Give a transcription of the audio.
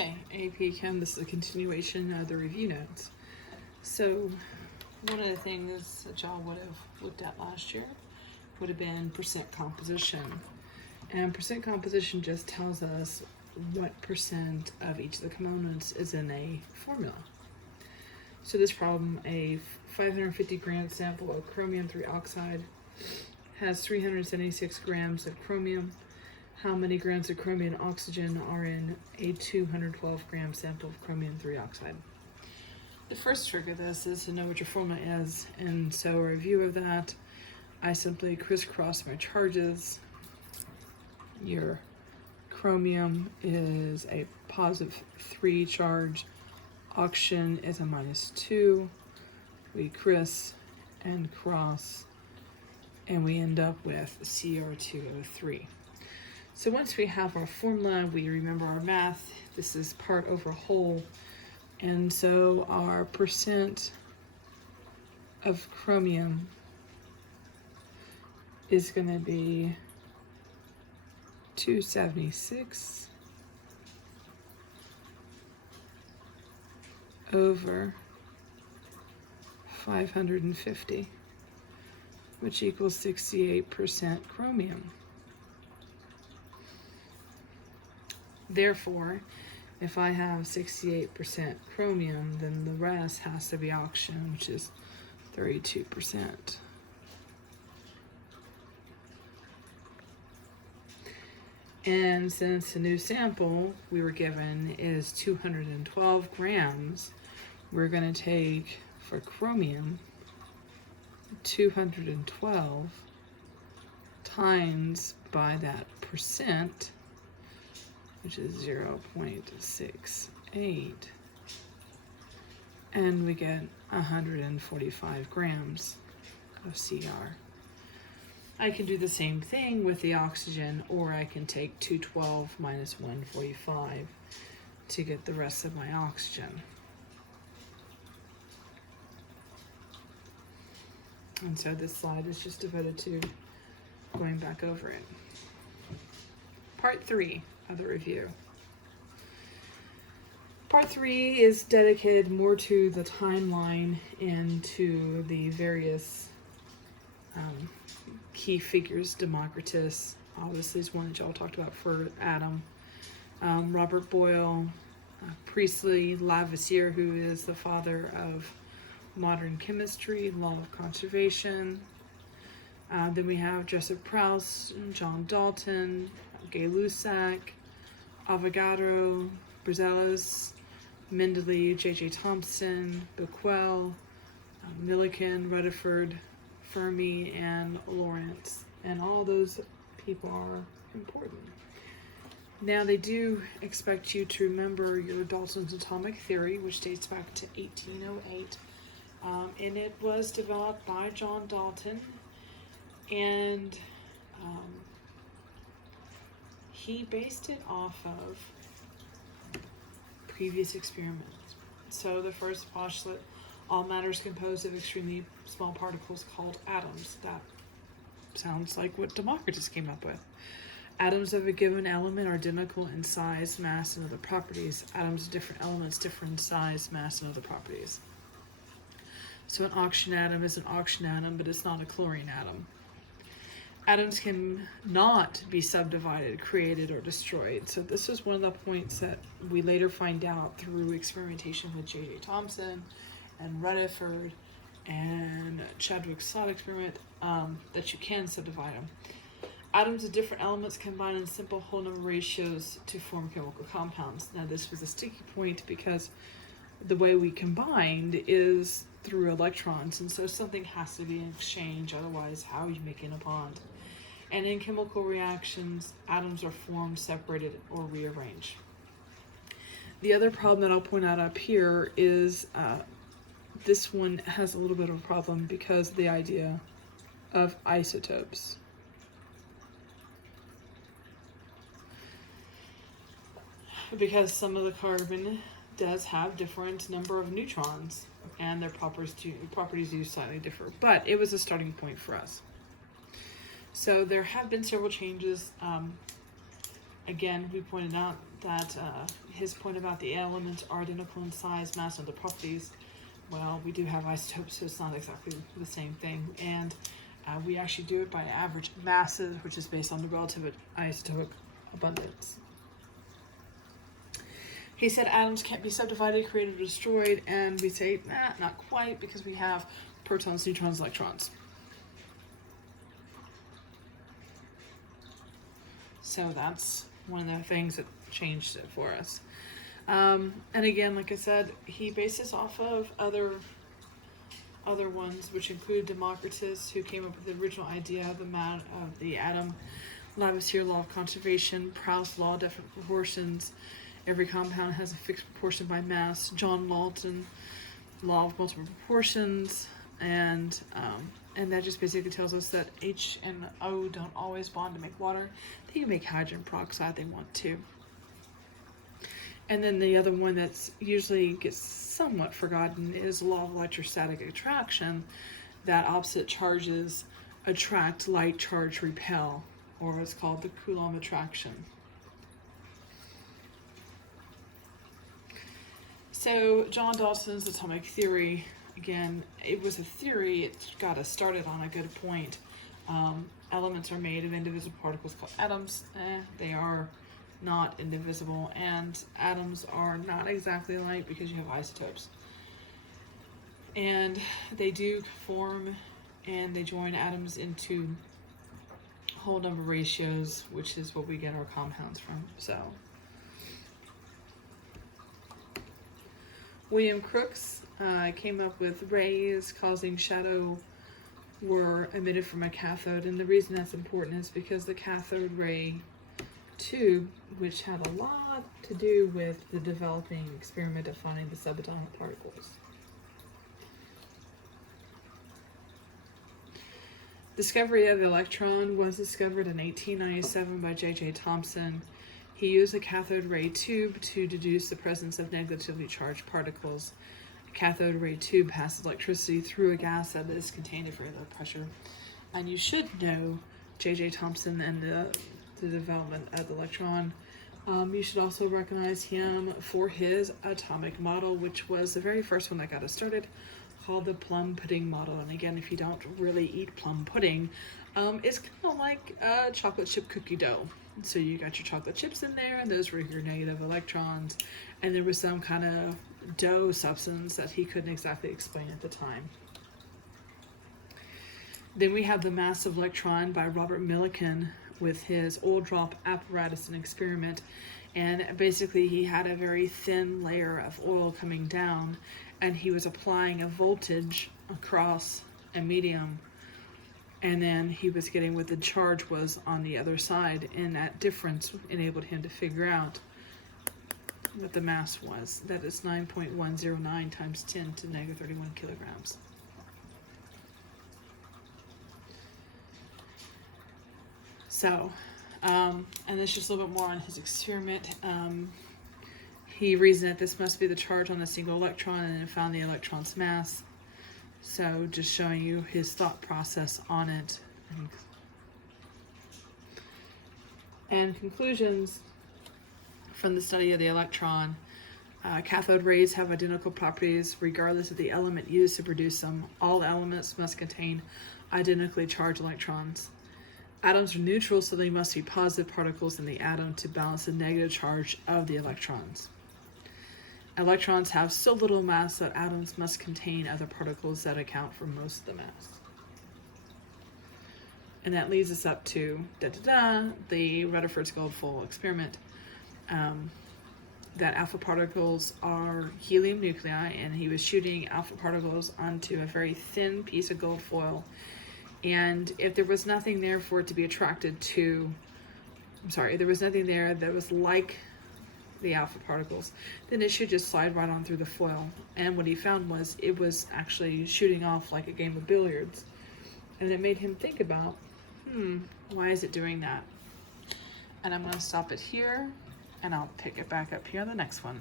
Okay, AP Chem, this is a continuation of the review notes. So, one of the things that y'all would have looked at last year would have been percent composition. And percent composition just tells us what percent of each of the components is in a formula. So this problem, a 550 gram sample of chromium 3 oxide has 376 grams of chromium. How many grams of chromium and oxygen are in a 212 gram sample of chromium 3 oxide? The first trick of this is to know what your formula is, and so a review of that, I simply crisscross my charges. Your chromium is a positive 3 charge, oxygen is a -2. We criss and cross, and we end up with Cr2O3. So once we have our formula, we remember our math. This is part over whole. And so our percent of chromium is going to be 276 over 550, which equals 68% chromium. Therefore, if I have 68% chromium, then the rest has to be oxygen, which is 32%. And since the new sample we were given is 212 grams, we're going to take, for chromium, 212 times by that percent, which is 0.68, and we get 145 grams of Cr. I can do the same thing with the oxygen, or I can take 212 minus 145 to get the rest of my oxygen. And so this slide is just devoted to going back over it. Part 3 of the review. Part 3 is dedicated more to the timeline and to the various key figures. Democritus obviously is one that y'all talked about for atom. Robert Boyle, Priestley, Lavoisier, who is the father of modern chemistry, law of conservation. Then we have Joseph Proust, John Dalton, Gay-Lussac, Avogadro, Berzelius, Mendeleev, J.J. Thomson, Becquerel, Millikan, Rutherford, Fermi, and Lorentz. And all those people are important. Now, they do expect you to remember your Dalton's atomic theory, which dates back to 1808. And it was developed by John Dalton. And he based it off of previous experiments. So the first postulate, all matter is composed of extremely small particles called atoms. That sounds like what Democritus came up with. Atoms of a given element are identical in size, mass, and other properties. Atoms of different elements differ in size, mass, and other properties. So an oxygen atom is an oxygen atom, but it's not a chlorine atom. Atoms can not be subdivided, created, or destroyed. So this is one of the points that we later find out through experimentation with J.J. Thomson and Rutherford and Chadwick's thought experiment, that you can subdivide them. Atoms of different elements combine in simple whole number ratios to form chemical compounds. Now this was a sticky point because the way we combined is through electrons, and so something has to be in exchange, otherwise how are you making a bond? And in chemical reactions, atoms are formed, separated, or rearranged. The other problem that I'll point out up here is this one has a little bit of a problem because of the idea of isotopes. Because some of the carbon does have different number of neutrons, and their properties do slightly differ, but it was a starting point for us. So there have been several changes. Again, we pointed out that his point about the elements are identical in size, mass, and other properties. Well, we do have isotopes, so it's not exactly the same thing. And we actually do it by average masses, which is based on the relative isotopic abundance. He said atoms can't be subdivided, created, or destroyed, and we say, not quite, because we have protons, neutrons, electrons. So that's one of the things that changed it for us. And again, like I said, he bases off of other ones, which include Democritus, who came up with the original idea of the atom, Lavoisier law of conservation, Proust's law of definite proportions. Every compound has a fixed proportion by mass. John Dalton, law of multiple proportions, and that just basically tells us that H and O don't always bond to make water. They can make hydrogen peroxide they want to. And then the other one that's usually gets somewhat forgotten is the law of electrostatic attraction, that opposite charges attract, light charge repel, or it's called the Coulomb attraction. So John Dalton's atomic theory, again, it was a theory, it got us started on a good point. Elements are made of indivisible particles called atoms. They are not indivisible, and atoms are not exactly alike because you have isotopes. And they do form and they join atoms into whole number ratios, which is what we get our compounds from. So William Crookes came up with rays causing shadow were emitted from a cathode, and the reason that's important is because the cathode ray tube, which had a lot to do with the developing experiment of finding the subatomic particles. Discovery of the electron was discovered in 1897 by J.J. Thomson. He used a cathode ray tube to deduce the presence of negatively charged particles. A cathode ray tube passes electricity through a gas that is contained at very low pressure. And you should know J.J. Thomson and the development of the electron. You should also recognize him for his atomic model, which was the very first one that got us started, called the plum pudding model. And again, if you don't really eat plum pudding, it's kind of like a chocolate chip cookie dough. So you got your chocolate chips in there, and those were your negative electrons, and there was some kind of dough substance that he couldn't exactly explain at the time. Then we have the massive electron by Robert Millikan with his oil drop apparatus and experiment, and basically he had a very thin layer of oil coming down, and he was applying a voltage across a medium, and then he was getting what the charge was on the other side, and that difference enabled him to figure out what the mass was. That is 9.109 times 10 to negative 31 kilograms. So, and this just a little bit more on his experiment. He reasoned that this must be the charge on a single electron, and then found the electron's mass. So just showing you his thought process on it. And conclusions from the study of the electron. Cathode rays have identical properties regardless of the element used to produce them. All elements must contain identically charged electrons. Atoms are neutral, so they must be positive particles in the atom to balance the negative charge of the electrons. Electrons have so little mass that atoms must contain other particles that account for most of the mass. And that leads us up to the Rutherford-Goldfall experiment. That alpha particles are helium nuclei, and he was shooting alpha particles onto a very thin piece of gold foil. And if there was nothing there for it to be attracted to, there was nothing there that was like the alpha particles, then it should just slide right on through the foil. And what he found was it was actually shooting off like a game of billiards. And it made him think about, why is it doing that? And I'm going to stop it here, and I'll pick it back up here on the next one.